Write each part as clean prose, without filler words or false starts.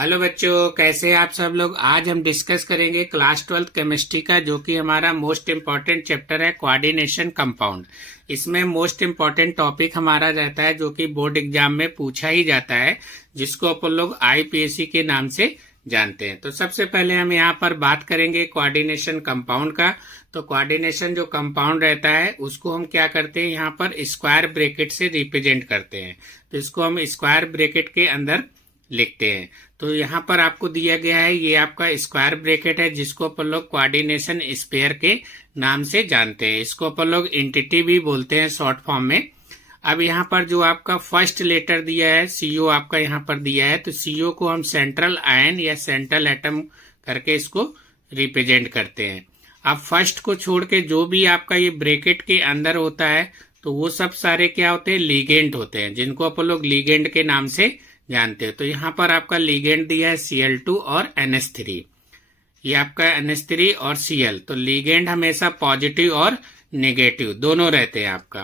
Hello बच्चों, कैसे हैं आप सब लोग। आज हम डिस्कस करेंगे क्लास 12th केमिस्ट्री का, जो कि हमारा मोस्ट इम्पॉर्टेंट चैप्टर है, कोऑर्डिनेशन कंपाउंड। इसमें मोस्ट इम्पॉर्टेंट टॉपिक हमारा रहता है जो कि बोर्ड एग्जाम में पूछा ही जाता है, जिसको अपन लोग आईपीएसी के नाम से जानते हैं। तो सबसे पहले हम यहाँ पर बात करेंगे कोऑर्डिनेशन कंपाउंड का। तो कोऑर्डिनेशन जो कंपाउंड रहता है उसको हम क्या करते हैं, यहाँ पर स्क्वायर ब्रैकेट से रिप्रेजेंट करते हैं। तो इसको हम स्क्वायर ब्रैकेट के अंदर लिखते हैं। तो यहाँ पर आपको दिया गया है, ये आपका स्क्वायर ब्रैकेट है, जिसको अपन लोग कोऑर्डिनेशन स्पेयर के नाम से जानते हैं। इसको अपन लोग एंटिटी भी बोलते हैं शॉर्ट फॉर्म में। अब यहाँ पर जो आपका फर्स्ट लेटर दिया है, सीओ आपका यहाँ पर दिया है, तो सीओ को हम सेंट्रल आयन या सेंट्रल एटम करके इसको रिप्रेजेंट करते हैं। अब फर्स्ट को छोड़ के जो भी आपका ये ब्रैकेट के अंदर होता है, तो वो सब सारे क्या होते हैं, लीगेंड होते हैं, जिनको अपन लोग लीगेंड के नाम से जानते हैं। तो यहाँ पर आपका लीगेंड दिया है Cl2 और NH3। ये आपका NH3 और Cl, तो लीगेंड हमेशा पॉजिटिव और नेगेटिव दोनों रहते हैं आपका।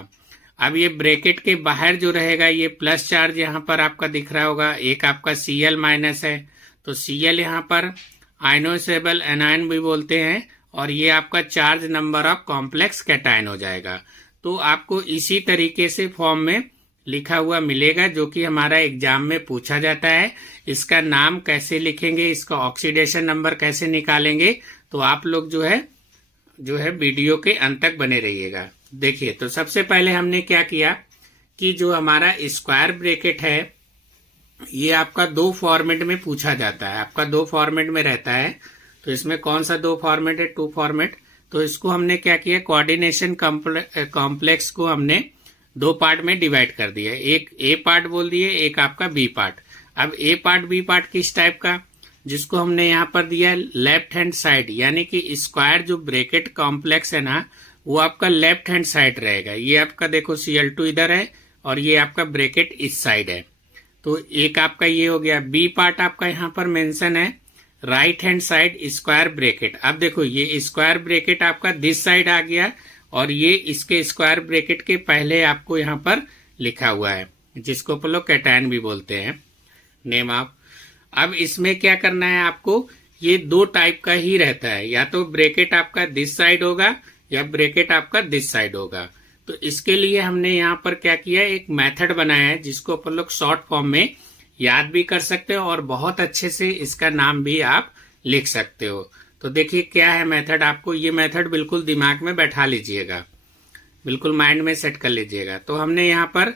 अब ये ब्रैकेट के बाहर जो रहेगा, ये प्लस चार्ज यहाँ पर आपका दिख रहा होगा, एक आपका Cl माइनस है, तो Cl यहाँ पर आयनोसेबल एनायन भी बोलते हैं, और ये आपका charge number of complex cation हो जाएगा। तो आपको इसी तरीके से फॉर्म में लिखा हुआ मिलेगा, जो कि हमारा एग्जाम में पूछा जाता है। इसका नाम कैसे लिखेंगे, इसका ऑक्सीडेशन नंबर कैसे निकालेंगे, तो आप लोग जो है वीडियो के अंत तक बने रहिएगा। देखिए, तो सबसे पहले हमने क्या किया कि जो हमारा स्क्वायर ब्रैकेट है, ये आपका दो फॉर्मेट में पूछा जाता है। आपका दो फॉर्मेट में रहता है। तो इसमें कौन सा दो फॉर्मेट है, टू फॉर्मेट। तो इसको हमने क्या किया, कोऑर्डिनेशन कॉम्प्लेक्स को हमने दो पार्ट में डिवाइड कर दिया। एक ए पार्ट बोल दिए, एक आपका बी पार्ट। अब ए पार्ट बी पार्ट किस टाइप का, जिसको हमने यहाँ पर दिया लेफ्ट हैंड साइड, यानी कि स्क्वायर जो ब्रैकेट कॉम्प्लेक्स है ना, वो आपका लेफ्ट हैंड साइड रहेगा। ये आपका देखो Cl2 इधर है और ये आपका ब्रैकेट इस साइड है। तो एक आपका ये हो गया। बी पार्ट आपका यहाँ पर मेंशन है right hand side square bracket. अब देखो, ये स्क्वायर ब्रैकेट आपका दिस साइड आ गया, और ये इसके स्क्वायर ब्रैकेट के पहले आपको यहाँ पर लिखा हुआ है, जिसको अपन लोग कैटायन भी बोलते हैं, नेम ऑफ। अब इसमें क्या करना है आपको, ये दो टाइप का ही रहता है, या तो ब्रैकेट आपका दिस साइड होगा या ब्रैकेट आपका दिस साइड होगा। तो इसके लिए हमने यहाँ पर क्या किया, एक मेथड बनाया है, जिसको अपन लोग शॉर्ट फॉर्म में याद भी कर सकते हो और बहुत अच्छे से इसका नाम भी आप लिख सकते हो। तो देखिए क्या है मेथड, आपको ये मेथड बिल्कुल दिमाग में बैठा लीजिएगा, बिल्कुल माइंड में सेट कर लीजिएगा। तो हमने यहाँ पर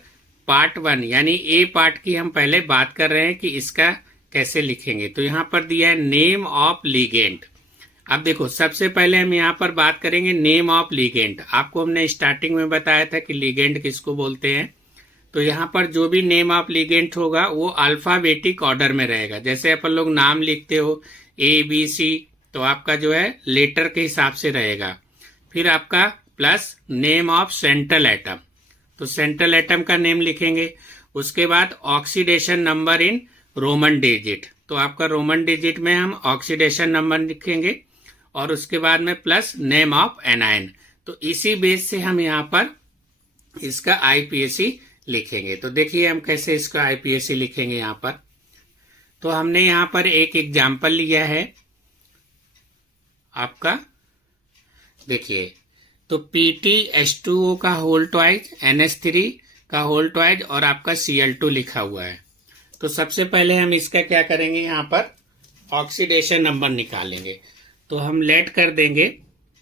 पार्ट 1 यानी ए पार्ट की हम पहले बात कर रहे हैं कि इसका कैसे लिखेंगे। तो यहाँ पर दिया है नेम ऑफ लिगेंड। अब देखो, सबसे पहले हम यहाँ पर बात करेंगे नेम ऑफ लिगेंड। आपको हमने स्टार्टिंग में बताया था कि लिगेंड किसको बोलते हैं। तो यहाँ पर जो भी नेम ऑफ लिगेंड होगा वो अल्फाबेटिक ऑर्डर में रहेगा। जैसे अपन लोग नाम लिखते हो ABC, तो आपका जो है लेटर के हिसाब से रहेगा। फिर आपका plus name of central atom, तो सेंट्रल एटम का नेम लिखेंगे। उसके बाद oxidation number in Roman digit, तो आपका रोमन डिजिट में हम ऑक्सीडेशन नंबर लिखेंगे, और उसके बाद में प्लस नेम ऑफ एनायन। तो इसी बेस से हम यहाँ पर इसका आईपीएसी लिखेंगे। तो देखिए हम कैसे इसका आईपीएसी लिखेंगे यहाँ पर। तो हमने यहाँ पर एक एग्जाम्पल लिया है आपका, देखिए, तो PtH2O का होल ट्वाइज, NH3 का होल ट्वाइज, और आपका Cl2 लिखा हुआ है। तो सबसे पहले हम इसका क्या करेंगे, यहाँ पर ऑक्सीडेशन नंबर निकालेंगे। तो हम लेट कर देंगे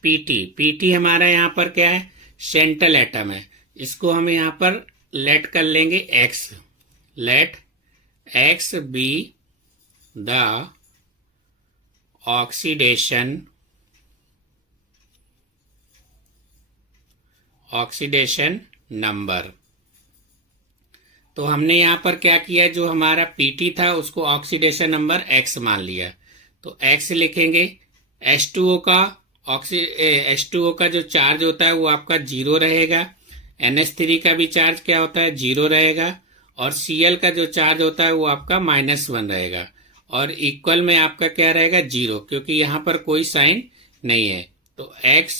PT हमारा यहाँ पर क्या है, सेंट्रल एटम है। इसको हम यहाँ पर लेट कर लेंगे X, let X be the oxidation number. तो हमने यहाँ पर क्या किया, जो हमारा PT था उसको ऑक्सीडेशन नंबर X मान लिया। तो X लिखेंगे। H2O का जो चार्ज होता है वो आपका 0 रहेगा। NH3 का भी चार्ज क्या होता है, 0 रहेगा। और Cl का जो चार्ज होता है वो आपका -1 रहेगा। और इक्वल में आपका क्या रहेगा, 0, क्योंकि यहाँ पर कोई साइन नहीं है। तो X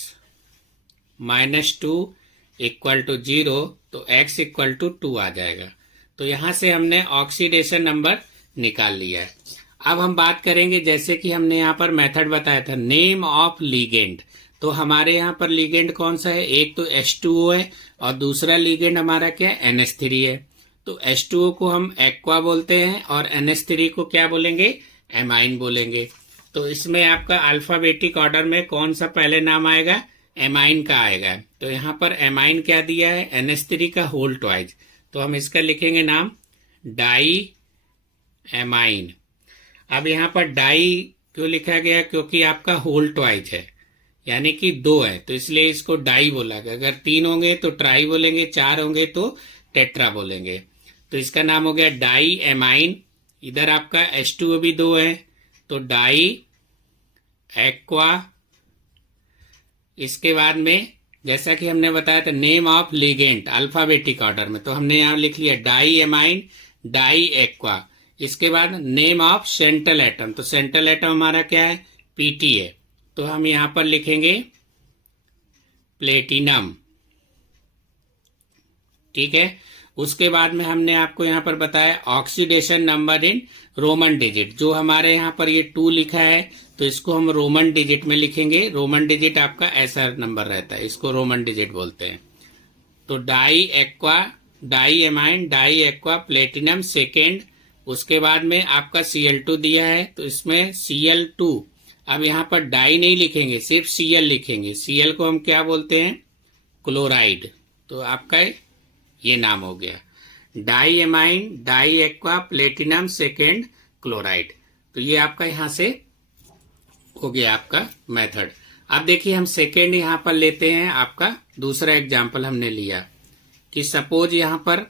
-2 इक्वल टू 0, तो X इक्वल टू 2 आ जाएगा। तो यहाँ से हमने ऑक्सीडेशन नंबर निकाल लिया है। अब हम बात करेंगे, जैसे कि हमने यहाँ पर मेथड बताया था, नेम ऑफ लिगेंड। तो हमारे यहाँ पर लिगेंड कौन सा है, एक तो H2O है और दूसरा लिगेंड हमारा क्या है, NH3 है। तो H2O को हम एक्वा बोलते हैं और NH3 को क्या बोलेंगे, एमाइन बोलेंगे। तो इसमें आपका अल्फाबेटिक ऑर्डर में कौन सा पहले नाम आएगा, एमाइन का आएगा। तो यहाँ पर एमाइन क्या दिया है, NH3 का होल ट्वाइज। तो हम इसका लिखेंगे नाम डाई एमाइन। अब यहाँ पर डाई क्यों लिखा गया, क्योंकि आपका होल ट्वाइज है, यानी कि 2 है, तो इसलिए इसको डाई बोला गया। अगर 3 होंगे तो ट्राई बोलेंगे, 4 होंगे तो टेट्रा बोलेंगे। तो इसका नाम हो गया डाई एमाइन। इधर आपका H2O भी 2 है, तो डाई एक्वा। इसके बाद में जैसा कि हमने बताया था name of ligand alphabetic order में, तो हमने यहाँ लिख लिया डाई एमाइन, डाई एक्वा। इसके बाद नेम ऑफ सेंट्रल एटम, तो सेंट्रल एटम हमारा क्या है, Pt है, तो हम यहां पर लिखेंगे प्लेटिनम। ठीक है। उसके बाद में हमने आपको यहां पर बताया oxidation number in Roman digit. जो हमारे यहां पर ये 2 लिखा है, तो इसको हम रोमन डिजिट में लिखेंगे। रोमन डिजिट आपका ऐसा नंबर रहता है, इसको रोमन डिजिट बोलते हैं। तो di aqua, di amine, di aqua, platinum second. उसके बाद में आपका Cl2 दिया है, तो इसमें Cl2, अब यहां पर डाई नहीं लिखेंगे, सिर्फ Cl लिखेंगे। Cl को हम क्या बोलते हैं, क्लोराइड। तो आपका ये नाम हो गया di amine, di aqua, platinum second, chloride. तो ये आपका यहां से हो गया आपका मेथड। अब देखिए हम सेकेंड यहां पर लेते हैं, आपका दूसरा एग्जाम्पल हमने लिया कि सपोज यहां पर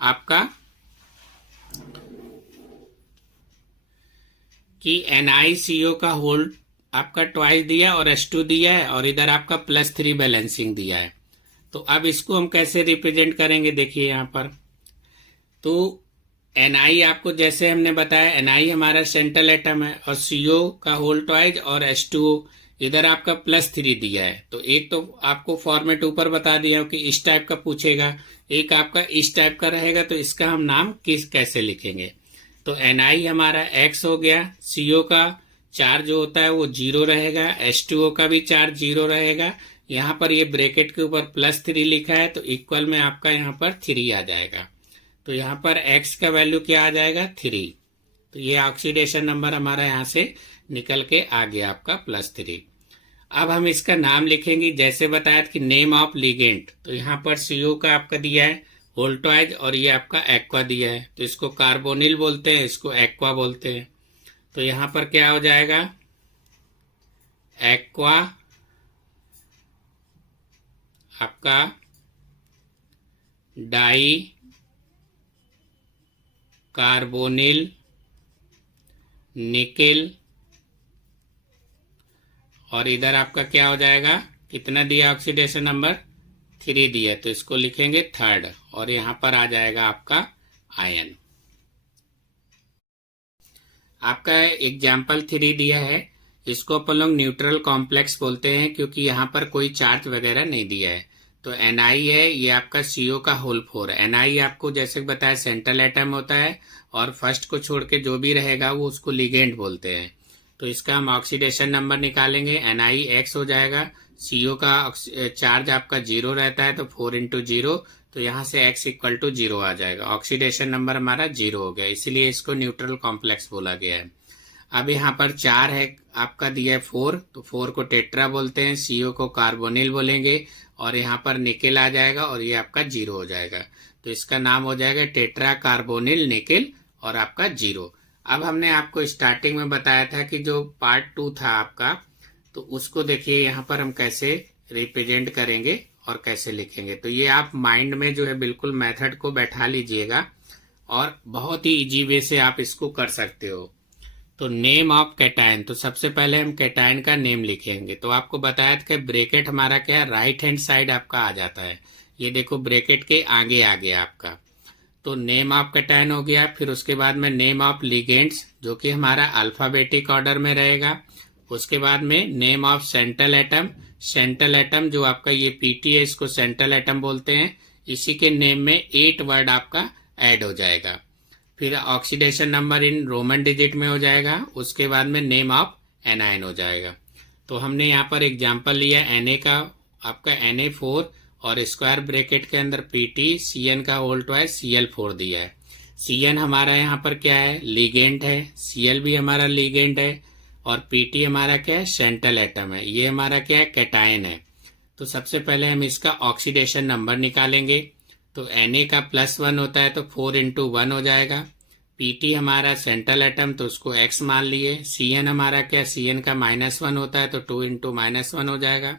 आपका कि NiCO का होल आपका ट्वाइस दिया और H2 दिया है, और इधर आपका +3 बैलेंसिंग दिया है। तो अब इसको हम कैसे रिप्रेजेंट करेंगे, देखिए यहाँ पर। तो Ni आपको जैसे हमने बताया, Ni हमारा सेंट्रल एटम है और CO का होल ट्वाइस और H2O, इधर आपका +3 दिया है। तो एक तो आपको फॉर्मेट ऊपर बता दिया कि इस टाइप का पूछेगा, एक आपका इस टाइप का रहेगा, तो इसका हम नाम कैसे लिखेंगे। तो Ni हमारा X हो गया, CO का चार्ज जो होता है वो 0 रहेगा, H2O का भी चार्ज 0 रहेगा। यहाँ पर ये ब्रैकेट के ऊपर +3 लिखा है, तो इक्वल में आपका यहाँ पर 3 आ जाएगा। तो यहाँ पर X का वैल्यू क्या आ जाएगा, 3। तो ये ऑक्सीडेशन नंबर हमारा यहाँ से निकल के आ गया आपका +3। अब हम इसका नाम लिखेंगे, जैसे बताया कि नेम ऑफ लिगेंड। तो यहाँ पर CO का आपका दिया है होल ट्वाइज और ये आपका एक्वा दिया है, तो इसको कार्बोनिल बोलते हैं, इसको एक्वा बोलते हैं। तो यहाँ पर क्या हो जाएगा, एक्वा आपका डाई कार्बोनिल निकेल, और इधर आपका क्या हो जाएगा, कितना दिया ऑक्सीडेशन नंबर, 3 दिया, तो इसको लिखेंगे 3rd, और यहां पर आ जाएगा आपका आयन। आपका एग्जाम्पल 3 दिया है, इसको अपन लोग न्यूट्रल कॉम्प्लेक्स बोलते हैं, क्योंकि यहाँ पर कोई चार्ज वगैरह नहीं दिया है। तो Ni है, ये आपका CO का होल 4 है। Ni आपको जैसे बताया सेंट्रल एटम होता है, और फर्स्ट को छोड़ के जो भी रहेगा वो उसको लिगेंड बोलते हैं। तो इसका हम ऑक्सीडेशन नंबर निकालेंगे, NiX हो जाएगा। CO का चार्ज आपका 0 रहता है, तो 4 × 0, तो यहाँ से X = 0 आ जाएगा। ऑक्सीडेशन नंबर हमारा 0 हो गया, इसीलिए इसको न्यूट्रल कॉम्प्लेक्स बोला गया है। अब यहाँ पर 4 है, आपका दिया है 4, तो 4 को टेट्रा बोलते हैं, CO को कार्बोनिल बोलेंगे, और यहाँ पर निकेल आ जाएगा, और ये आपका 0 हो जाएगा। तो इसका नाम हो जाएगा टेट्रा कार्बोनिल निकेल, और आपका 0। अब हमने आपको स्टार्टिंग में बताया था कि जो पार्ट 2 था आपका, तो उसको देखिए यहाँ पर हम कैसे रिप्रेजेंट करेंगे और कैसे लिखेंगे। तो ये आप माइंड में जो है बिल्कुल मेथड को बैठा लीजिएगा, और बहुत ही इजी वे से आप इसको कर सकते हो। तो नेम ऑफ कैटायन, तो सबसे पहले हम कैटायन का नेम लिखेंगे। तो आपको बताया था कि ब्रैकेट हमारा क्या है, राइट हैंड साइड आपका आ जाता है। ये देखो ब्रैकेट के आगे आ गया आपका। तो नेम ऑफ कैटायन हो गया, फिर उसके बाद में नेम ऑफ लिगेंड्स, जो कि हमारा अल्फाबेटिक ऑर्डर में रहेगा। उसके बाद में name of central atom, central atom जो आपका ये Pt है, इसको सेंट्रल एटम बोलते हैं। इसी के नेम में 8 वर्ड आपका ऐड हो जाएगा। फिर oxidation number in Roman digit में हो जाएगा, उसके बाद में नेम ऑफ एनायन हो जाएगा। तो हमने यहाँ पर एग्जांपल लिया Na का, आपका Na4 और स्क्वायर ब्रैकेट के अंदर Pt, Cn का होल ट्वाइस Cl4 दिया है। Cn हमारा यहाँ पर क्या है, लिगेंड है, Cl भी हमारा लिगेंड है, और Pt हमारा क्या है, सेंट्रल एटम है। ये हमारा क्या है, कैटायन है। तो सबसे पहले हम इसका ऑक्सीडेशन नंबर निकालेंगे। तो Na का +1 होता है तो 4 × 1 हो जाएगा। Pt हमारा सेंट्रल एटम तो उसको x मान लिए। Cn हमारा क्या, Cn का -1 होता है तो 2 × -1 हो जाएगा।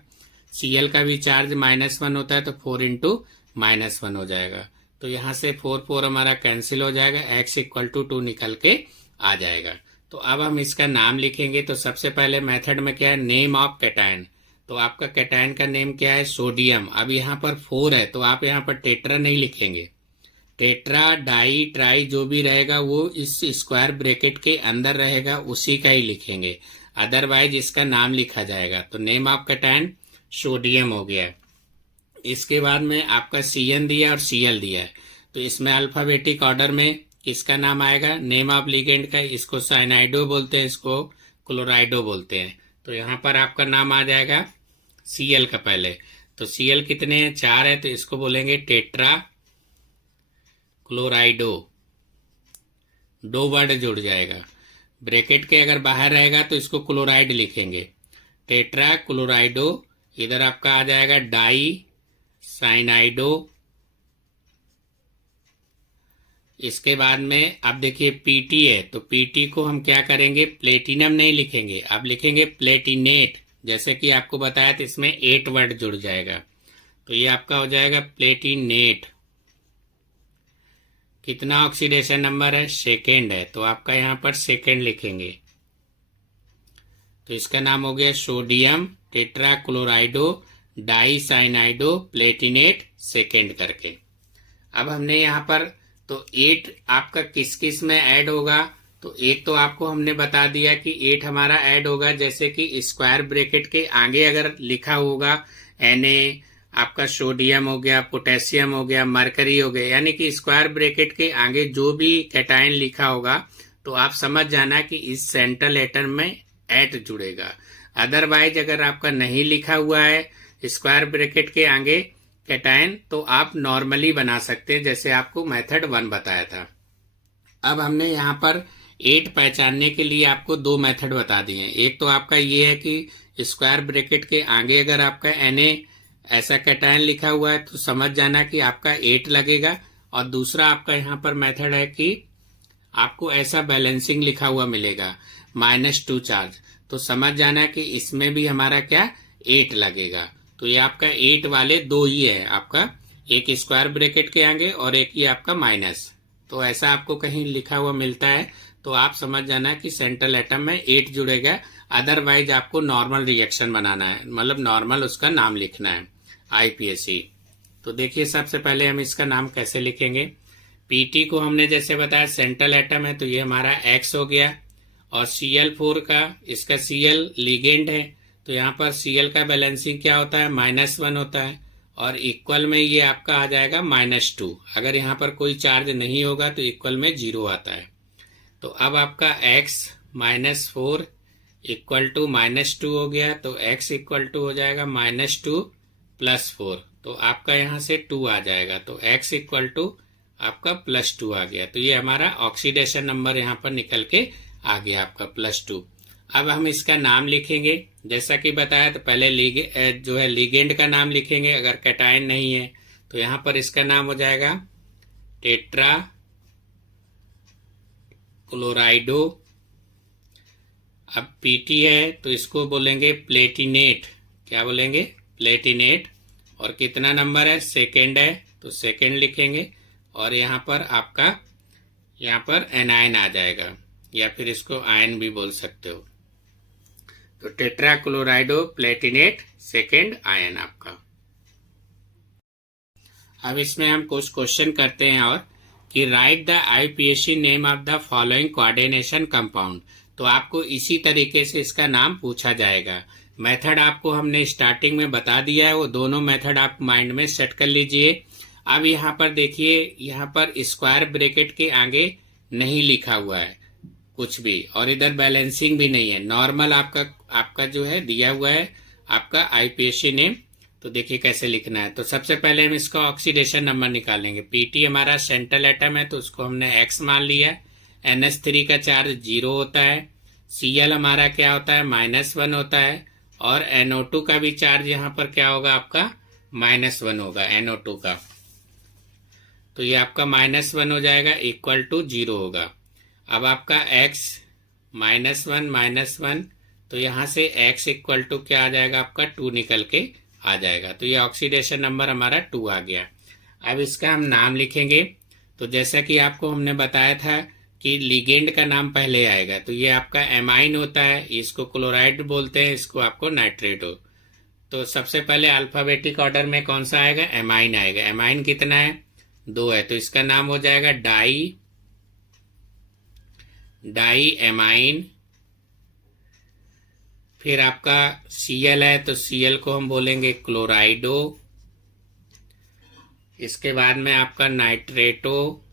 Cl का भी चार्ज -1 होता है तो 4 × -1 हो जाएगा। तो यहाँ से 4 4 हमारा कैंसिल हो जाएगा, x = 2 निकल के आ जाएगा। तो अब हम इसका नाम लिखेंगे। तो सबसे पहले मेथड में क्या है, नेम ऑफ कैटायन। तो आपका कैटायन का नेम क्या है, सोडियम। अब यहाँ पर 4 है तो आप यहाँ पर टेट्रा नहीं लिखेंगे, टेट्रा, डाई, ट्राई जो भी रहेगा वो इस स्क्वायर ब्रैकेट के अंदर रहेगा, उसी का ही लिखेंगे, अदरवाइज इसका नाम लिखा जाएगा। तो नेम ऑफ कैटायन सोडियम हो गया। इसके बाद में आपका Cn दिया और Cl दिया है, तो इसमें अल्फाबेटिक ऑर्डर में किसका नाम आएगा, नेम ऑफ लिगेंड का। इसको साइनाइडो बोलते हैं, इसको क्लोराइडो बोलते हैं। तो यहाँ पर आपका नाम आ जाएगा Cl का पहले। तो Cl कितने हैं, 4 है, तो इसको बोलेंगे टेट्रा क्लोराइडो, 2 वर्ड जुड़ जाएगा। ब्रैकेट के अगर बाहर रहेगा तो इसको क्लोराइड लिखेंगे, टेट्रा क्लोराइडो। इधर आपका आ जाएगा डाई साइनाइडो। इसके बाद में अब देखिए Pt है, तो Pt को हम क्या करेंगे, प्लेटिनम नहीं लिखेंगे, अब लिखेंगे प्लेटिनेट। जैसे कि आपको बताया तो इसमें 8 वर्ड जुड़ जाएगा, तो ये आपका हो जाएगा प्लेटिनेट। कितना ऑक्सीडेशन नंबर है, सेकेंड है, तो आपका यहाँ पर सेकेंड लिखेंगे। तो इसका नाम हो गया sodium tetra क्लोराइडो die साइनाइडो Palatinate second करके। अब हमने यहाँ पर तो 8 आपका किस किस में ऐड होगा, तो एक तो आपको हमने बता दिया कि 8 हमारा ऐड होगा, जैसे कि स्क्वायर ब्रैकेट के आगे अगर लिखा होगा Na, आपका सोडियम हो गया, पोटेशियम हो गया, मरकरी हो गया, यानी कि स्क्वायर ब्रैकेट के आगे जो भी कैटायन लिखा होगा तो आप समझ जाना कि इस सेंट्रल एटम में एट जुड़ेगा। अदरवाइज अगर आपका नहीं लिखा हुआ है स्क्वायर ब्रैकेट के आगे कैटायन, तो आप नॉर्मली बना सकते हैं, जैसे आपको मेथड 1 बताया था। अब हमने यहाँ पर 8 पहचानने के लिए आपको 2 मेथड बता दिए हैं। एक तो आपका ये है कि स्क्वायर ब्रैकेट के आगे अगर आपका Na ऐसा कैटायन लिखा हुआ है तो समझ जाना कि आपका 8 लगेगा, और दूसरा आपका यहाँ पर मेथड है कि आपको ऐसा बैलेंसिंग लिखा हुआ मिलेगा -2 चार्ज, तो समझ जाना कि इसमें भी हमारा क्या 8 लगेगा। तो ये आपका 8 वाले 2 ही है, आपका एक स्क्वायर ब्रैकेट के आगे और एक ही आपका माइनस। तो ऐसा आपको कहीं लिखा हुआ मिलता है तो आप समझ जाना कि सेंट्रल एटम में 8 जुड़ेगा, अदरवाइज आपको नॉर्मल रिएक्शन बनाना है, मतलब नॉर्मल उसका नाम लिखना है IPAC। तो देखिए सबसे पहले हम इसका नाम कैसे लिखेंगे। Pt को हमने जैसे बताया सेंट्रल एटम है तो ये हमारा X हो गया, और Cl4 का, इसका Cl लिगेंड है तो यहाँ पर Cl का बैलेंसिंग क्या होता है, -1 होता है, और इक्वल में ये आपका आ जाएगा -2। अगर यहाँ पर कोई चार्ज नहीं होगा तो इक्वल में 0 आता है। तो अब आपका x -4 = -2 हो गया, तो x = हो जाएगा -2 + 4, तो आपका यहाँ से 2 आ जाएगा, तो x = आपका +2 आ गया। तो ये हमारा ऑक्सीडेशन नंबर यहाँ पर निकल के आ गया आपका +2। अब हम इसका नाम लिखेंगे, जैसा कि बताया तो पहले जो है लिगेंड का नाम लिखेंगे, अगर कैटायन नहीं है तो यहाँ पर इसका नाम हो जाएगा टेट्रा क्लोराइडो। अब Pt है तो इसको बोलेंगे प्लेटिनेट, क्या बोलेंगे, प्लेटिनेट। और कितना नंबर है, सेकेंड है तो सेकेंड लिखेंगे, और यहाँ पर आपका यहाँ पर एनायन आ जाएगा, या फिर इसको आयन भी बोल सकते हो। तो टेट्रा क्लोराइडो प्लेटिनेट सेकेंड आयन आपका। अब इसमें हम कुछ क्वेश्चन करते हैं और कि right the IPAC name of the following coordination compound. तो आपको इसी तरीके से इसका नाम पूछा जाएगा। मेथड आपको हमने स्टार्टिंग में बता दिया है, वो दोनों मेथड आप माइंड में सेट कर लीजिए। अब यहाँ पर देखिए, यहाँ पर स्क्वायर ब्रैकेट के आगे नहीं लिखा हुआ है कुछ भी, और इधर बैलेंसिंग भी नहीं है, नॉर्मल आपका आपका जो है दिया हुआ है आपका आईपीएससी नेम। तो देखिए कैसे लिखना है। तो सबसे पहले हम इसका ऑक्सीडेशन नंबर निकालेंगे। पीटी हमारा सेंट्रल एटम है तो उसको हमने एक्स मान लिया। NH3 का चार्ज 0 होता है। Cl हमारा क्या होता है, -1 होता है। और NO2 का भी चार्ज यहाँ पर क्या होगा आपका, -1 होगा NO2 का। तो ये आपका -1 हो जाएगा, इक्वल टू 0 होगा। अब आपका x -1 तो यहाँ से x इक्वल टू क्या आ जाएगा आपका 2 निकल के आ जाएगा। तो ये ऑक्सीडेशन नंबर हमारा 2 आ गया। अब इसका हम नाम लिखेंगे। तो जैसा कि आपको हमने बताया था कि लिगेंड का नाम पहले आएगा, तो ये आपका एमाइन होता है, इसको क्लोराइड बोलते हैं, इसको आपको नाइट्रेट हो। तो सबसे पहले अल्फाबेटिक ऑर्डर में कौन सा आएगा, एमाइन आएगा। एमाइन कितना है, 2 है, तो इसका नाम हो जाएगा डाई एमाइन। फिर आपका Cl है तो Cl को हम बोलेंगे क्लोराइडो। इसके बाद में आपका नाइट्रेटो,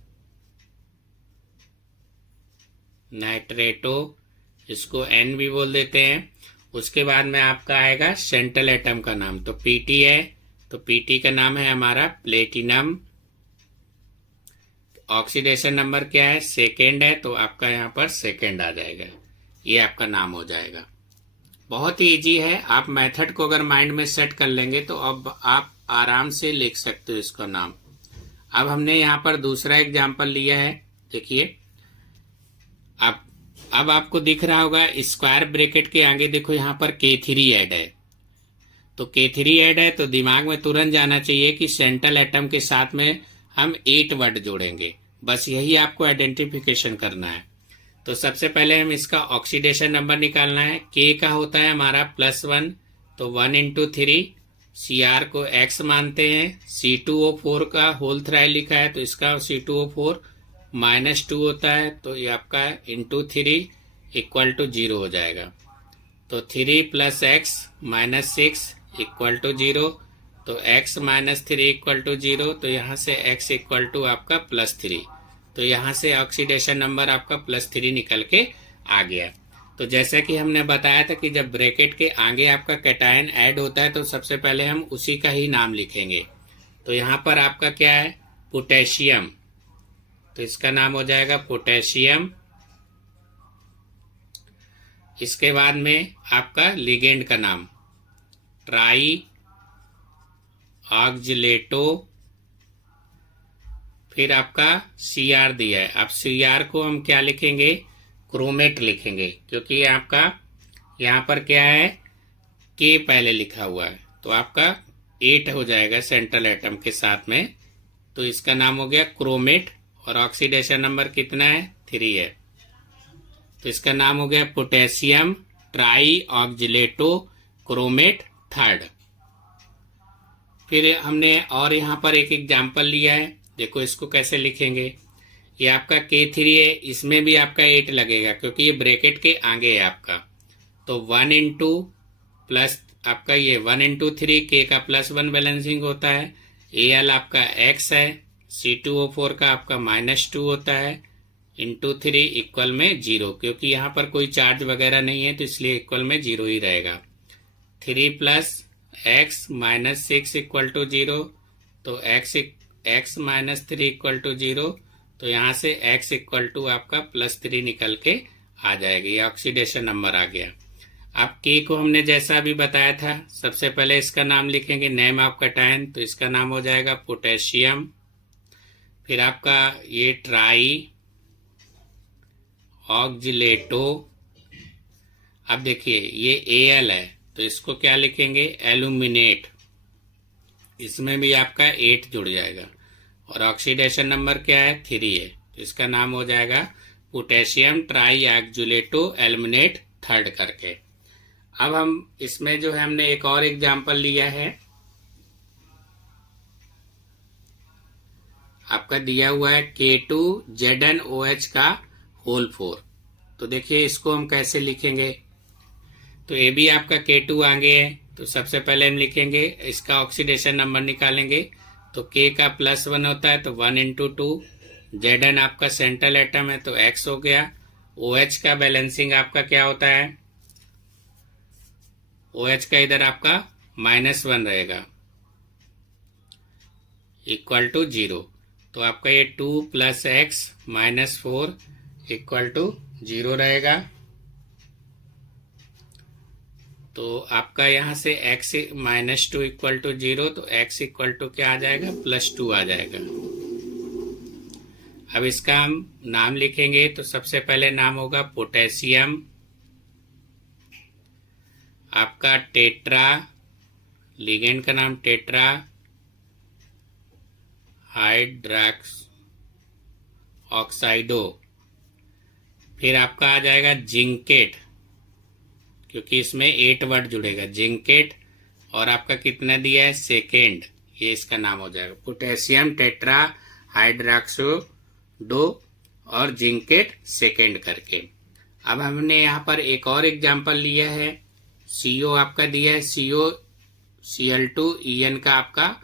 इसको N भी बोल देते हैं। उसके बाद में आपका आएगा सेंट्रल एटम का नाम, तो Pt है, तो Pt का नाम है हमारा प्लेटिनम। ऑक्सीडेशन नंबर क्या है, सेकेंड है, तो आपका यहाँ पर सेकेंड आ जाएगा, ये आपका नाम हो जाएगा। बहुत ही इजी है, आप मेथड को अगर माइंड में सेट कर लेंगे तो अब आप आराम से लिख सकते हो इसका नाम। अब हमने यहाँ पर दूसरा एग्जाम्पल लिया है, देखिए। अब आपको दिख रहा होगा स्क्वायर ब्रैकेट के आगे देखो यहाँ पर K3 ऐड है। तो K3 ऐड है तो दिमाग में तुरंत जाना चाहिए कि सेंट्रल एटम के साथ में हम 8 वर्ड जोड़ेंगे, बस यही आपको आइडेंटिफिकेशन करना है। तो सबसे पहले हम इसका ऑक्सीडेशन नंबर निकालना है। K का होता है हमारा +1, तो 1 × 3। Cr को x मानते हैं। C2O4 का होल थ्राई लिखा है तो इसका C2O4 -2 होता है, तो ये आपका × 3 इक्वल टू 0 हो जाएगा। तो 3 + x -6 इक्वल टू 0, तो x -3 इक्वल टू 0, तो यहाँ से x इक्वल टू आपका +3। तो यहाँ से ऑक्सीडेशन नंबर आपका +3 निकल के आ गया। तो जैसा कि हमने बताया था कि जब ब्रैकेट के आगे आपका कैटायन ऐड होता है तो सबसे पहले हम उसी का ही नाम लिखेंगे। तो यहाँ पर आपका क्या है, पोटेशियम, तो इसका नाम हो जाएगा पोटेशियम। इसके बाद में आपका लिगेंड का नाम ट्राई ऑक्जिलेटो। फिर आपका Cr दिया है। अब Cr को हम क्या लिखेंगे, क्रोमेट लिखेंगे, क्योंकि आपका यहाँ पर क्या है, K पहले लिखा हुआ है, तो आपका 8 हो जाएगा सेंट्रल एटम के साथ में, तो इसका नाम हो गया क्रोमेट। और ऑक्सीडेशन नंबर कितना है, 3 है, तो इसका नाम हो गया पोटेशियम ट्राई ऑक्जिलेटो क्रोमेट 3rd। फिर हमने और यहाँ पर एक एग्जाम्पल लिया है, देखो इसको कैसे लिखेंगे। ये आपका K3 है, इसमें भी आपका 8 लगेगा क्योंकि ये ब्रैकेट के आगे है आपका। तो 1 × प्लस आपका ये 1 × 3 K का +1 बैलेंसिंग होता है। Al आपका x है, C2O4 का आपका -2 होता है, × 3 इक्वल में 0, क्योंकि यहाँ पर कोई चार्ज वगैरह नहीं है तो इसलिए इक्वल में 0 ही रहेगा। 3 + x -6 इक्वल टू 0, तो x -3 इक्वल टू 0, तो यहाँ से x इक्वल टू आपका +3 निकल के आ जाएगा। ये ऑक्सीडेशन नंबर आ गया। अब K को हमने जैसा अभी बताया था, सबसे पहले इसका नाम लिखेंगे, नेम ऑफ कैटायन, तो इसका नाम हो जाएगा पोटेशियम। फिर आपका ये ट्राई ऑक्जिलेटो। अब देखिए ये Al है तो इसको क्या लिखेंगे, एल्यूमिनेट, इसमें भी आपका 8 जुड़ जाएगा। और ऑक्सीडेशन नंबर क्या है, 3 है, तो इसका नाम हो जाएगा पोटेशियम ट्राई ऑक्जिलेटो एल्यूमिनेट 3rd करके। अब हम इसमें जो है हमने एक और एग्जाम्पल लिया है, आपका दिया हुआ है K2ZnOH का होल 4। तो देखिए इसको हम कैसे लिखेंगे। तो ये भी आपका K2 आगे है, तो सबसे पहले हम लिखेंगे, इसका ऑक्सीडेशन नंबर निकालेंगे। तो K का +1 होता है तो 1 × 2 Zn आपका सेंट्रल एटम है तो X हो गया। OH का बैलेंसिंग आपका क्या होता है, OH का इधर आपका -1 रहेगा इक्वल टू 0। तो आपका ये 2 + x - 4 इक्वल टू 0 रहेगा। तो आपका यहाँ से x -2 इक्वल टू 0, तो x इक्वल टू क्या आ जाएगा, +2 आ जाएगा। अब इसका हम नाम लिखेंगे तो सबसे पहले नाम होगा पोटेशियम, आपका टेट्रा, लिगेंड का नाम टेट्रा हाइड्रॉक्स ऑक्साइडो। फिर आपका आ जाएगा जिंकेट, क्योंकि इसमें 8 वर्ड जुड़ेगा, जिंकेट। और आपका कितना दिया है, सेकेंड, ये इसका नाम हो जाएगा पोटेशियम टेट्रा हाइड्रॉक्सोडो और जिंकेट सेकेंड करके। अब हमने यहाँ पर एक और एग्जांपल लिया है, CO आपका दिया है, CO Cl2 En का आपका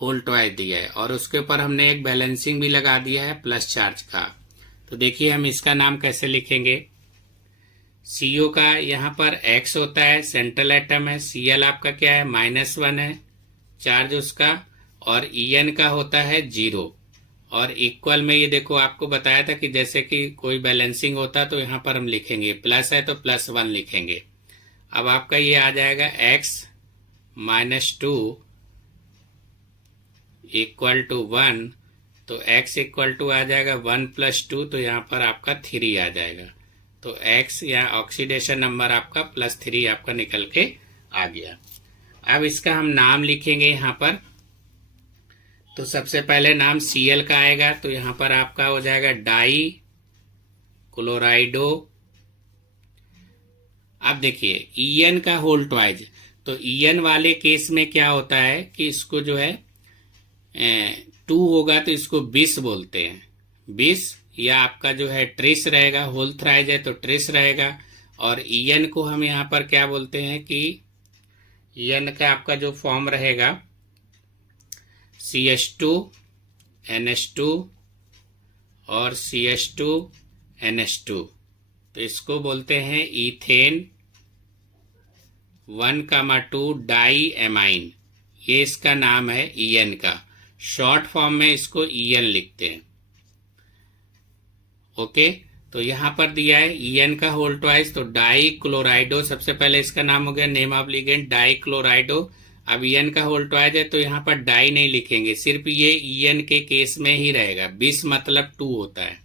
होल ट्वाइस दिया है, और उसके ऊपर हमने एक बैलेंसिंग भी लगा दिया है प्लस चार्ज का। तो देखिए हम इसका नाम कैसे लिखेंगे। CO का यहाँ पर X होता है, सेंट्रल एटम है। Cl आपका क्या है, -1 है चार्ज उसका, और En का होता है 0। और इक्वल में ये देखो आपको बताया था कि जैसे कि कोई बैलेंसिंग होता तो यहाँ पर हम लिखेंगे, प्लस है तो +1 लिखेंगे। अब आपका ये आ जाएगा x -2 इक्वल टू 1, तो x इक्वल टू आ जाएगा 1 + 2, तो यहाँ पर आपका 3 आ जाएगा। तो x या ऑक्सीडेशन नंबर आपका +3 आपका निकल के आ गया। अब इसका हम नाम लिखेंगे यहाँ पर। तो सबसे पहले नाम Cl का आएगा, तो यहाँ पर आपका हो जाएगा डाई क्लोराइडो। अब देखिए En का होल ट्वाइज, तो En वाले केस में क्या होता है कि इसको जो है 2 होगा तो इसको 20 बोलते हैं, 20, या आपका जो है ट्रिस रहेगा, होल थ्राइज है तो ट्रिस रहेगा। और En को हम यहाँ पर क्या बोलते हैं कि En का आपका जो फॉर्म रहेगा CH2 NH2 और CH2 NH2, तो इसको बोलते हैं इथेन 1,2 डाई एमाइन। ये इसका नाम है En का, शॉर्ट फॉर्म में इसको En लिखते हैं। ओके, तो यहाँ पर दिया है En का होल ट्वाइस, तो डाई क्लोराइडो, सबसे पहले इसका नाम हो गया, नेम ऑफ लिगेंड डाई क्लोराइडो। अब En का होल ट्वाइस है तो यहाँ पर डाई नहीं लिखेंगे, सिर्फ ये En के केस में ही रहेगा। 20 मतलब 2 होता है,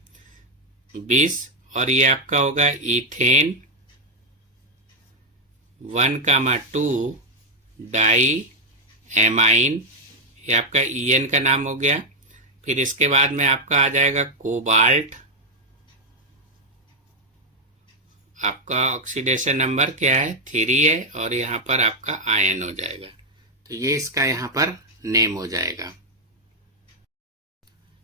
20, और ये आपका होगा इथेन 1,2 डाई एमाइन, ये आपका En का नाम हो गया। फिर इसके बाद में आपका आ जाएगा कोबाल्ट, आपका ऑक्सीडेशन नंबर क्या है, 3 है, और यहाँ पर आपका आयन हो जाएगा। तो ये इसका यहाँ पर नेम हो जाएगा।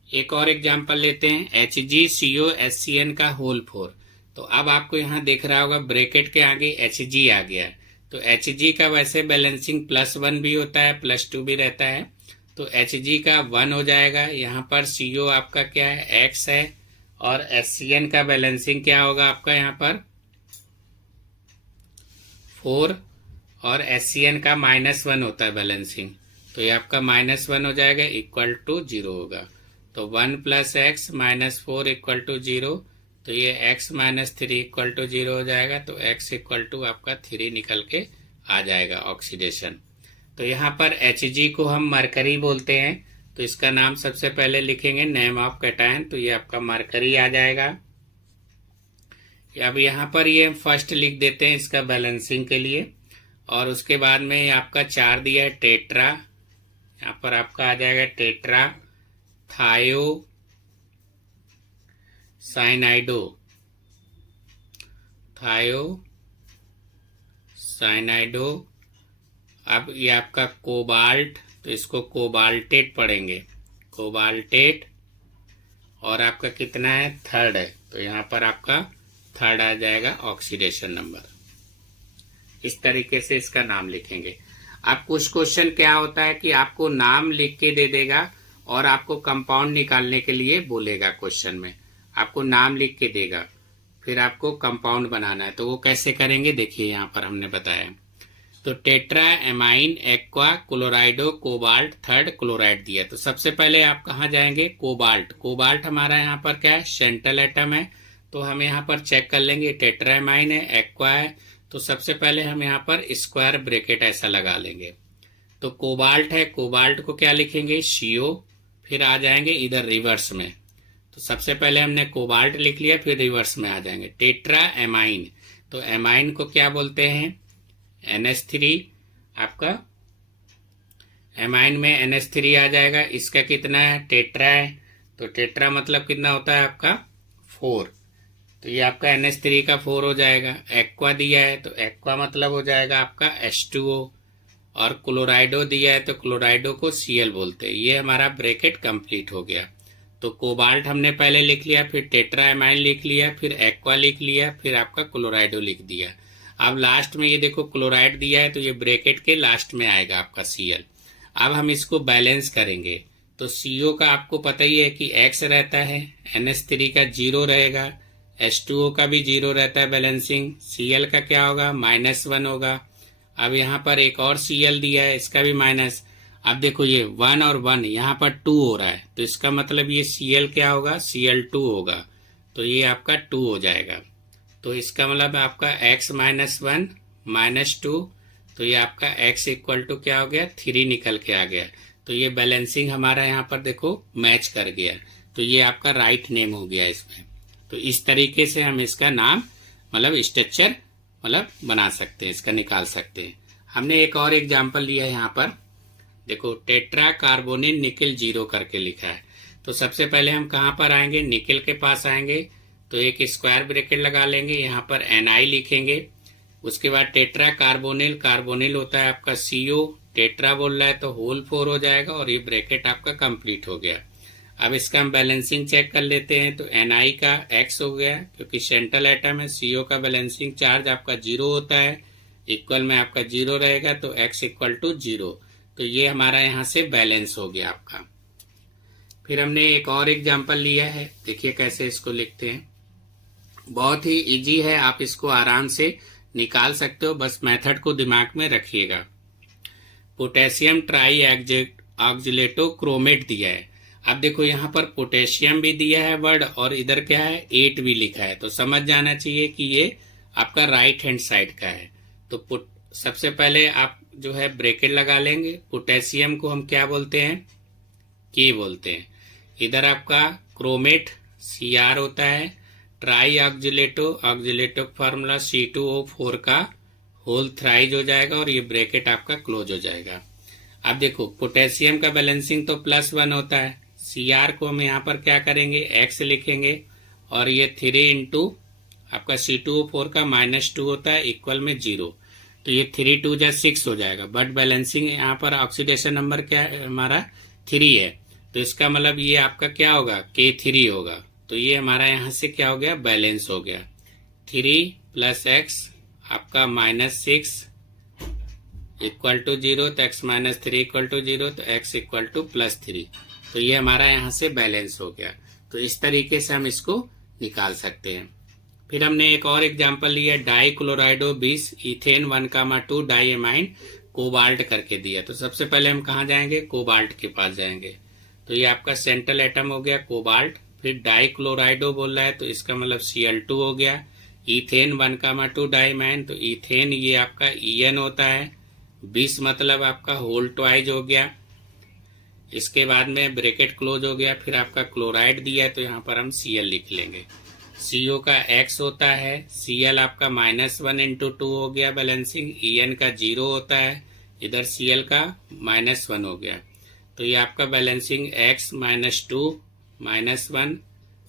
एक और एग्जांपल लेते हैं, HgCOHCN का होल 4। तो अब आपको यहाँ देख रहा होगा ब्रैकेट के आगे Hg आ गया है। तो Hg का वैसे बैलेंसिंग +1 भी होता है, +2 भी रहता है। तो Hg का 1 हो जाएगा। यहाँ पर CO आपका क्या है, X है, और HCN का बैलेंसिंग क्या होगा आपका यहाँ पर 4, और HCN का -1 होता है बैलेंसिंग, तो ये आपका -1 हो जाएगा इक्वल टू 0 होगा। तो 1 + x - 4 इक्वल टू 0, तो ये x - 3 इक्वल टू 0 हो जाएगा। तो x इक्वल टू आपका 3 निकल के आ जाएगा ऑक्सीडेशन। तो यहाँ पर Hg को हम मरकरी बोलते हैं, तो इसका नाम सबसे पहले लिखेंगे नेम ऑफ कैटायन, तो ये आपका मरकरी आ जाएगा। अब यहाँ पर ये फर्स्ट लिख देते हैं इसका बैलेंसिंग के लिए, और उसके बाद में आपका 4 दिया है टेट्रा, यहाँ पर आपका आ जाएगा टेट्रा थायो साइनाइडो, थायो साइनाइडो। अब ये आपका कोबाल्ट, तो इसको कोबाल्टेट पढ़ेंगे, कोबाल्टेट, और आपका कितना है, 3rd है, तो यहाँ पर आपका 3rd आ जाएगा ऑक्सीडेशन नंबर। इस तरीके से इसका नाम लिखेंगे। अब कुछ क्वेश्चन क्या होता है कि आपको नाम लिख के दे देगा और आपको कंपाउंड निकालने के लिए बोलेगा। क्वेश्चन में आपको नाम लिख के देगा, फिर आपको कंपाउंड बनाना है। तो वो कैसे करेंगे देखिए, यहाँ पर हमने बताया। तो tetra amine aqua क्लोराइडो cobalt third chloride दिया। तो सबसे पहले आप कहाँ जाएंगे, कोबाल्ट। कोबाल्ट हमारा यहाँ पर क्या है, सेंट्रल एटम है। तो हम यहाँ पर चेक कर लेंगे, टेट्रा एमाइन है, एक्वा है। तो सबसे पहले हम यहाँ पर स्क्वायर ब्रैकेट ऐसा लगा लेंगे। तो कोबाल्ट है, कोबाल्ट को क्या लिखेंगे, CO। फिर आ जाएंगे इधर रिवर्स में। तो सबसे पहले हमने कोबाल्ट लिख लिया, फिर रिवर्स में आ जाएंगे टेट्रा एमाइन। तो एमाइन को क्या बोलते हैं, NH3। आपका एमाइन में NH3 आ जाएगा। इसका कितना है, टेट्रा है। तो टेट्रा मतलब कितना होता है आपका 4। तो ये आपका NH3 का 4 हो जाएगा। एक्वा दिया है तो एक्वा मतलब हो जाएगा आपका H2O। और क्लोराइडो दिया है तो क्लोराइडो को Cl बोलते हैं। ये हमारा ब्रैकेट कंप्लीट हो गया। तो कोबाल्ट हमने पहले लिख लिया, फिर टेट्रा एमाइन लिख लिया, फिर एक्वा लिख लिया, फिर आपका क्लोराइडो लिख दिया। अब लास्ट में ये देखो क्लोराइड दिया है, तो ये ब्रैकेट के लास्ट में आएगा आपका Cl। अब हम इसको बैलेंस करेंगे। तो CO का आपको पता ही है कि X रहता है, NH3 का 0 रहेगा, H2O का भी 0 रहता है बैलेंसिंग, Cl का क्या होगा, -1 होगा। अब यहाँ पर एक और Cl दिया है, इसका भी माइनस। अब देखो ये 1 और 1 यहाँ पर 2 हो रहा है, तो इसका मतलब ये Cl क्या होगा, Cl2 होगा। तो ये आपका 2 हो जाएगा। तो इसका मतलब आपका x -1 -2। तो ये आपका x इक्वल टू क्या हो गया, 3 निकल के आ गया। तो ये बैलेंसिंग हमारा यहाँ पर देखो मैच कर गया। तो ये आपका राइट नेम हो गया इसमें। तो इस तरीके से हम इसका नाम मतलब स्ट्रक्चर मतलब बना सकते हैं, इसका निकाल सकते हैं। हमने एक और एग्जाम्पल लिया है यहाँ पर, देखो टेट्रा कार्बोनिल निकल 0 करके लिखा है। तो सबसे पहले हम कहाँ पर आएंगे, निकल के पास आएंगे। तो एक स्क्वायर ब्रैकेट लगा लेंगे, यहाँ पर Na लिखेंगे। उसके बाद टेट्रा कार्बोनिल, कार्बोनिल होता है आपका CO, टेट्रा बोल रहा है तो होल 4 हो जाएगा। और ये ब्रैकेट आपका कंप्लीट हो गया। अब इसका हम बैलेंसिंग चेक कर लेते हैं। तो Na का X हो गया, क्योंकि सेंट्रल एटम है। CO का बैलेंसिंग चार्ज आपका 0 होता है, इक्वल में आपका 0 रहेगा, तो X इक्वल टू 0। तो ये हमारा यहाँ से बैलेंस हो गया आपका। फिर हमने एक और एग्जाम्पल लिया है, देखिए कैसे इसको लिखते हैं। बहुत ही इजी है, आप इसको आराम से निकाल सकते हो, बस मेथड को दिमाग में रखिएगा। पोटेशियम ट्राई ऑक्जिलेटो क्रोमेट दिया है। अब देखो यहाँ पर पोटेशियम भी दिया है वर्ड, और इधर क्या है 8 भी लिखा है। तो समझ जाना चाहिए कि ये आपका राइट हैंड साइड का है। तो सबसे पहले आप जो है ब्रैकेट लगा लेंगे। पोटेशियम को हम क्या बोलते हैं, K बोलते हैं। इधर आपका क्रोमेट Cr होता है। ट्राई ऑक्जिलेटो, ऑक्जिलेटो फार्मूला C2O4 का होल थ्राइज हो जाएगा, और ये ब्रैकेट आपका क्लोज हो जाएगा। अब देखो पोटेशियम का बैलेंसिंग तो +1 होता है। Cr को हम यहाँ पर क्या करेंगे, X लिखेंगे, और ये 3 इंटू आपका C2O4 का -2 होता है, इक्वल में 0। तो ये 3 2 जा 6 हो जाएगा। बट बैलेंसिंग यहाँ पर ऑक्सीडेशन नंबर क्या है हमारा 3 है। तो इसका मतलब ये आपका क्या होगा, K3 होगा। तो ये हमारा यहाँ से क्या हो गया, बैलेंस हो गया। 3 + X आपका -6 इक्वल टू 0। तो X - 3 इक्वल टू 0, तो X इक्वल टू +3। तो ये हमारा यहाँ से बैलेंस हो गया। तो इस तरीके से हम इसको निकाल सकते हैं। फिर हमने एक और एग्जांपल लिया, die क्लोराइडो 20 ethane 1,2 die amine cobalt करके दिया। तो सबसे पहले हम कहाँ जाएंगे, कोबाल्ट के पास जाएंगे। तो ये आपका सेंट्रल एटम हो गया कोबाल्ट। फिर डाई क्लोराइडो बोल रहा है, तो इसका मतलब Cl2 हो गया। इथेन 1,2 डाई एमाइन, तो इथेन ये आपका En होता है। 20 मतलब आपका होल ट्वाइज हो गया। इसके बाद में ब्रैकेट क्लोज हो गया। फिर आपका क्लोराइड दिया है, तो यहाँ पर हम Cl लिख लेंगे। CO का X होता है, Cl आपका -1 × 2 हो गया बैलेंसिंग, En का 0 होता है, इधर Cl का -1 हो गया। तो ये आपका बैलेंसिंग X -2 -1,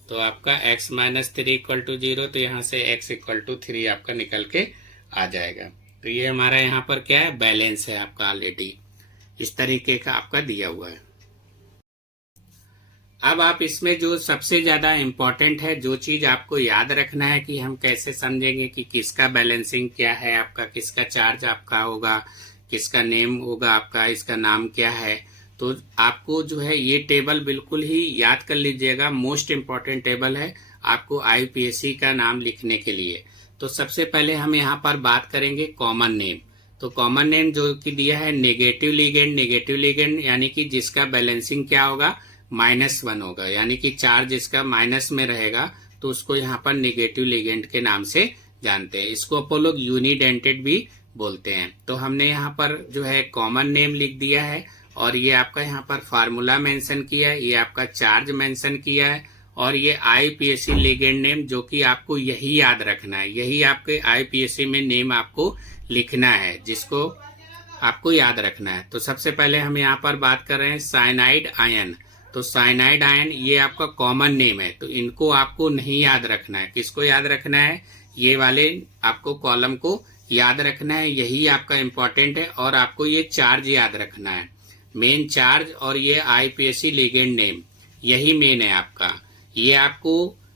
तो आपका X - 3 इक्वल टू 0। तो यहाँ से X इक्वल टू 3 आपका निकल के आ जाएगा। तो ये हमारा यहाँ पर क्या है, बैलेंस है आपका ऑलरेडी। इस तरीके का आपका दिया हुआ है। अब आप इसमें जो सबसे ज्यादा इम्पोर्टेंट है, जो चीज आपको याद रखना है कि हम कैसे समझेंगे कि किसका बैलेंसिंग क्या है आपका, किसका चार्ज आपका होगा, किसका नेम होगा आपका, इसका नाम क्या है। तो आपको जो है ये टेबल बिल्कुल ही याद कर लीजिएगा, मोस्ट इम्पॉर्टेंट टेबल है आपको आईपीएससी का नाम लिखने के लिए। तो सबसे पहले हम यहाँ पर बात करेंगे कॉमन नेम। तो कॉमन नेम जो कि दिया है नेगेटिव लिगेंड, नेगेटिव लिगेंड यानी कि जिसका बैलेंसिंग क्या होगा, -1 होगा, यानी कि चार्ज जिसका माइनस में रहेगा तो उसको यहाँ पर नेगेटिव लिगेंड के नाम से जानते हैं। इसको अपन लोग यूनिडेंटेड भी बोलते हैं। तो हमने यहाँ पर जो है कॉमन नेम लिख दिया है और ये आपका यहाँ पर फार्मूला मेंशन किया है, ये आपका चार्ज मेंशन किया है और ये आईपीएससी लिगेंड नेम जो कि आपको यही याद रखना है, यही आपके आईपीएससी में नेम आपको लिखना है जिसको आपको याद रखना है। तो सबसे पहले हम यहाँ पर बात कर रहे हैं साइनाइड आयन। तो साइनाइड आयन ये आपका कॉमन नेम है, तो इनको आपको नहीं याद रखना है। किसको याद रखना है, ये वाले आपको कॉलम को याद रखना है, यही आपका इम्पोर्टेंट है। और आपको ये चार्ज याद रखना है, मेन चार्ज और ये आईपीएससी लिगेंड नेम यही मेन है आपका। ये आपको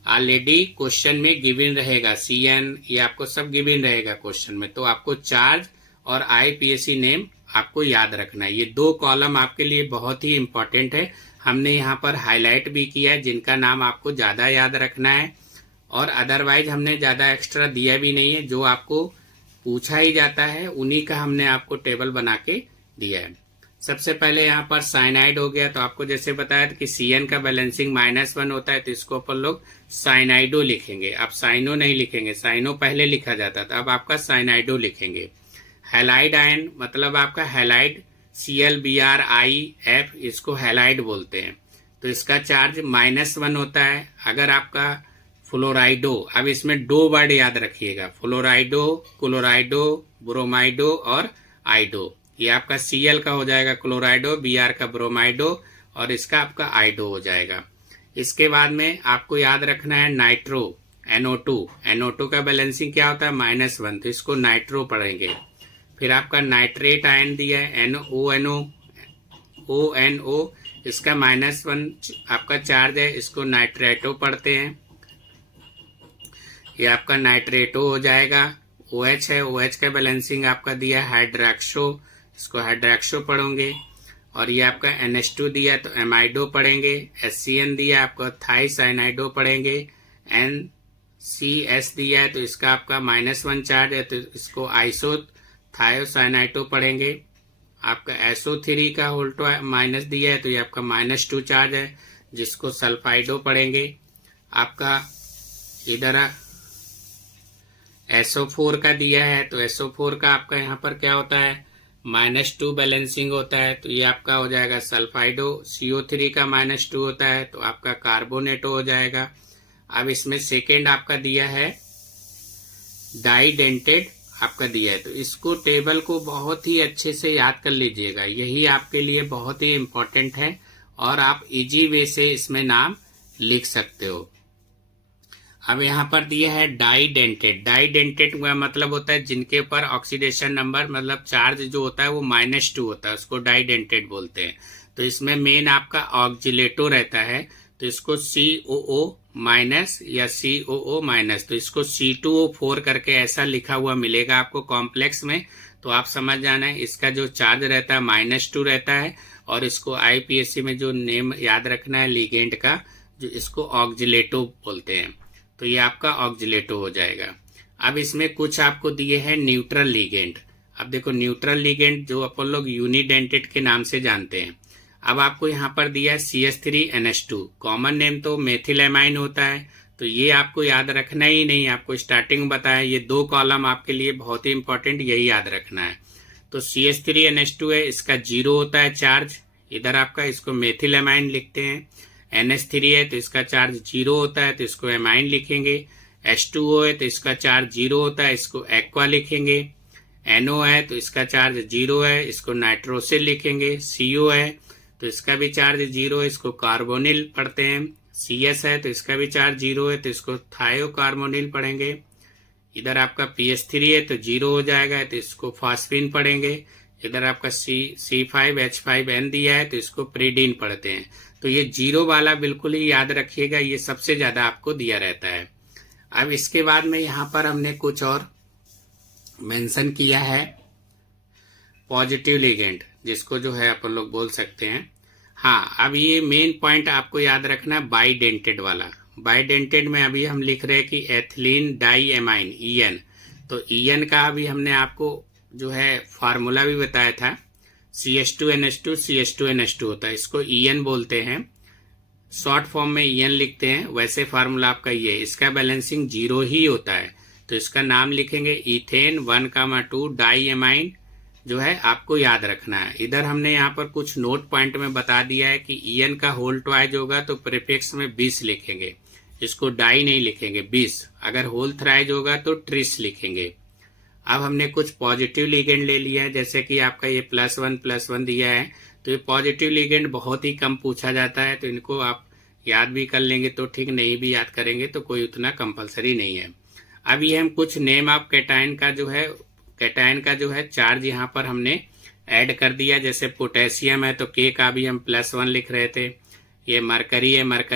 ऑलरेडी क्वेश्चन में गिवन रहेगा, CN ये आपको सब गिवन रहेगा क्वेश्चन में। तो आपको चार्ज और आईपीएससी नेम आपको याद रखना है। ये 2 कॉलम आपके लिए बहुत ही इम्पोर्टेंट है। हमने यहाँ पर हाईलाइट भी किया है जिनका नाम आपको ज्यादा याद रखना है, और अदरवाइज हमने ज्यादा एक्स्ट्रा दिया भी नहीं है। जो आपको पूछा ही जाता है उन्हीं का हमने आपको टेबल बना के दिया है। सबसे पहले यहाँ पर साइनाइड हो गया, तो आपको जैसे बताया था कि CN का बैलेंसिंग -1 होता है, तो इसको अपन लोग साइनाइडो लिखेंगे। अब साइनो नहीं लिखेंगे, साइनो पहले लिखा जाता था, अब आपका साइनाइडो लिखेंगे। हैलाइड आयन मतलब आपका हैलाइड ClBrIF, इसको हैलाइड बोलते हैं। तो इसका चार्ज -1 होता है। अगर आपका फ्लोराइडो, अब इसमें 2 वर्ड याद रखिएगा, फ्लोराइडो, क्लोराइडो, ब्रोमाइडो और आइडो। ये आपका Cl का हो जाएगा क्लोराइडो, Br का ब्रोमाइडो और इसका आपका आइडो हो जाएगा। इसके बाद में आपको याद रखना है नाइट्रो, NO2। NO2 का बैलेंसिंग क्या होता है, -1, तो इसको नाइट्रो पढ़ेंगे। फिर आपका नाइट्रेट आयन दिया है ONO, इसका -1 आपका चार्ज है, इसको नाइट्रेटो पढ़ते हैं। ये आपका नाइट्रेटो हो जाएगा। OH है, OH का बैलेंसिंग आपका दिया है हाइड्रैक्सो, इसको हाइड्रैक्सो पढ़ोगे। और ये आपका NH2 दिया तो एमाइडो पढ़ेंगे। SCN दिया आपका थाइसाइनाइडो पढ़ेंगे। NCS दिया है तो इसका आपका -1 चार्ज है, तो इसको आइसो थायोसाइनाइटो पढ़ेंगे। आपका SO3 का उल्टो माइनस दिया है तो ये आपका -2 चार्ज है, जिसको सल्फाइडो पढ़ेंगे। आपका इधर SO4 का दिया है तो SO4 का आपका यहाँ पर क्या होता है, -2 बैलेंसिंग होता है, तो ये आपका हो जाएगा सल्फाइडो। CO3 का -2 होता है तो आपका कार्बोनेटो हो जाएगा। अब इसमें सेकेंड आपका दिया है डाइडेंटेड आपका दिया है, तो इसको टेबल को बहुत ही अच्छे से याद कर लीजिएगा, यही आपके लिए बहुत ही इम्पोर्टेंट है और आप इजी वे से इसमें नाम लिख सकते हो। अब यहाँ पर दिया है डाइडेंटेड। डाइडेंटेड का मतलब होता है जिनके ऊपर ऑक्सीडेशन नंबर मतलब चार्ज जो होता है वो -2 होता है, उसको डाइडेंटेड बोलते हैं। तो इसमें मेन आपका ऑक्जिलेटो रहता है, तो इसको COO- या COO-, तो इसको C2O4 करके ऐसा लिखा हुआ मिलेगा आपको कॉम्प्लेक्स में, तो आप समझ जाना है इसका जो चार्ज रहता है -2 रहता है। और इसको आईपीएससी में जो नेम याद रखना है लिगेंड का, जो इसको ऑक्जिलेटो बोलते हैं, तो ये आपका ऑक्जिलेटो हो जाएगा। अब इसमें कुछ आपको दिए हैं न्यूट्रल लिगेंड। अब देखो न्यूट्रल लिगेंड जो अपन लोग यूनिडेंटेड के नाम से जानते हैं। अब आपको यहाँ पर दिया है CH3NH2, कॉमन नेम तो मेथिलेमाइन होता है, तो ये आपको याद रखना ही नहीं, आपको स्टार्टिंग बताया। ये 2 कॉलम आपके लिए बहुत ही इंपॉर्टेंट, यही याद रखना है। तो CH3NH2 है, इसका 0 होता है चार्ज, इधर आपका इसको मेथिलेमाइन लिखते हैं। NH3 है तो इसका चार्ज 0 होता है, तो इसको एमाइन लिखेंगे। H2O है तो इसका चार्ज 0 होता है, इसको एक्वा लिखेंगे। NO है तो इसका चार्ज 0 है, इसको नाइट्रोसिल लिखेंगे। CO है तो इसका भी चार्ज 0 है, इसको कार्बोनिल पढ़ते हैं। CS है तो इसका भी चार्ज 0 है, तो इसको थायोकार्बोनिल पढ़ेंगे। इधर आपका PH3 है तो 0 हो जाएगा, तो इसको फास्फीन पढ़ेंगे। इधर आपका C5H5N दिया है तो इसको प्रीडीन पढ़ते हैं। तो ये 0 वाला बिल्कुल ही याद रखिएगा, ये सबसे ज्यादा आपको दिया रहता है। अब इसके बाद में यहाँ पर हमने कुछ और मेंशन किया है पॉजिटिव लिगेंड, जिसको जो है अपन लोग बोल सकते हैं हाँ, अब ये मेन पॉइंट आपको याद रखना है, बाइडेंटेड वाला। बाइडेंटेड में अभी हम लिख रहे हैं कि एथिलीन डाई एमाइन, ईएन। तो ईएन का अभी हमने आपको जो है फार्मूला भी बताया था, CH2NH2 CH2NH2 होता है, इसको ईएन बोलते हैं। शॉर्ट फॉर्म में ईएन लिखते हैं, वैसे फार्मूला आपका ये, इसका बैलेंसिंग 0 ही होता है। तो इसका नाम लिखेंगे इथेन 1,2 डाई एमाइन, जो है आपको याद रखना है। इधर हमने यहाँ पर कुछ नोट पॉइंट में बता दिया है कि ईएन का होल ट्वाइज होगा तो प्रीफिक्स में 20 लिखेंगे, इसको डाई नहीं लिखेंगे, 20। अगर होल थ्राइज होगा तो ट्रिस लिखेंगे। अब हमने कुछ पॉजिटिव लिगेंड ले लिया है, जैसे कि आपका ये +1 दिया है, तो ये पॉजिटिव लिगेंड बहुत ही कम पूछा जाता है, तो इनको आप याद भी कर लेंगे तो ठीक, नहीं भी याद करेंगे तो कोई उतना कंपलसरी नहीं है। अब ये हम कुछ नेम ऑफ कैटायन का जो है चार्ज यहाँ पर हमने ऐड कर दिया। जैसे पोटेशियम है तो के का भी हम +1 लिख रहे थे। ये मरकरी है, मरकरी